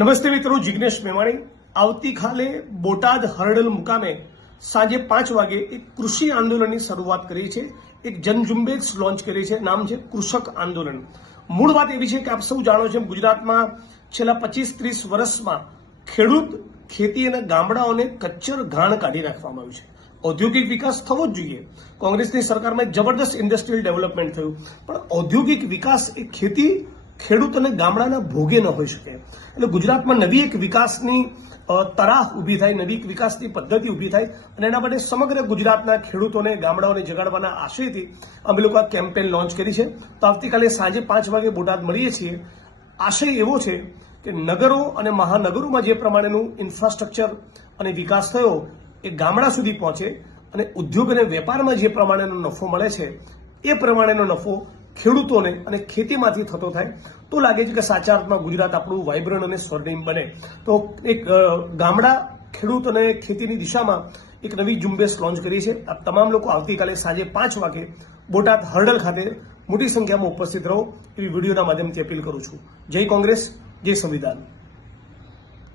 નમસ્તે મિત્રો જિગ્નેશ મેવાણી આવતીકાલે બોટાદ હરડલ મુકામે સાંજે પાંચ વાગે એક કૃષિ આંદોલનની શરૂઆત કરી છે એક જનઝુંબેશ લોન્ચ કરી છે નામ છે કૃષક આંદોલન મૂળ વાત એવી છે કે આપ સૌ જાણો છો ગુજરાતમાં છેલ્લા પચીસ ત્રીસ વર્ષમાં ખેડૂત ખેતી અને ગામડાઓને કચ્છર ઘાણ કાઢી રાખવામાં આવ્યું છે ઔદ્યોગિક વિકાસ થવો જ જોઈએ કોંગ્રેસની સરકારમાં જબરદસ્ત ઇન્ડસ્ટ્રીયલ ડેવલપમેન્ટ થયું પણ ઔદ્યોગિક વિકાસ એ ખેતી ખેડૂત અને ગામડાના ભોગે ન હોઈ શકે એટલે ગુજરાતમાં નવી એક વિકાસની તરાહ ઊભી થાય નવી એક વિકાસની પદ્ધતિ ઊભી થાય અને એના માટે સમગ્ર ગુજરાતના ખેડૂતોને ગામડાઓને જગાડવાના આશયથી અમે લોકો આ કેમ્પેન લોન્ચ કરી છે તો આવતીકાલે સાંજે પાંચ વાગે બોટાદ મળીએ છીએ આશય એવો છે કે નગરો અને મહાનગરોમાં જે પ્રમાણેનું ઇન્ફ્રાસ્ટ્રક્ચર અને વિકાસ થયો એ ગામડા સુધી પહોંચે અને ઉદ્યોગ અને વેપારમાં જે પ્રમાણેનો નફો મળે છે એ પ્રમાણેનો નફો ખેડૂતોને અને ખેતીમાંથી થતો થાય તો લાગે છે કે સાચા અર્થમાં ગુજરાત આપણું વાઇબ્રન્ટ અને સ્વર્ણિમ બને તો એક ગામડા ખેડૂત અને ખેતીની દિશામાં એક નવી ઝુંબેશ લોન્ચ કરી છે આ તમામ લોકો આવતીકાલે સાંજે પાંચ વાગે બોટાદ હર્ડલ ખાતે મોટી સંખ્યામાં ઉપસ્થિત રહો એવી વિડીયોના માધ્યમથી અપીલ કરું છું જય કોંગ્રેસ જય સંવિધાન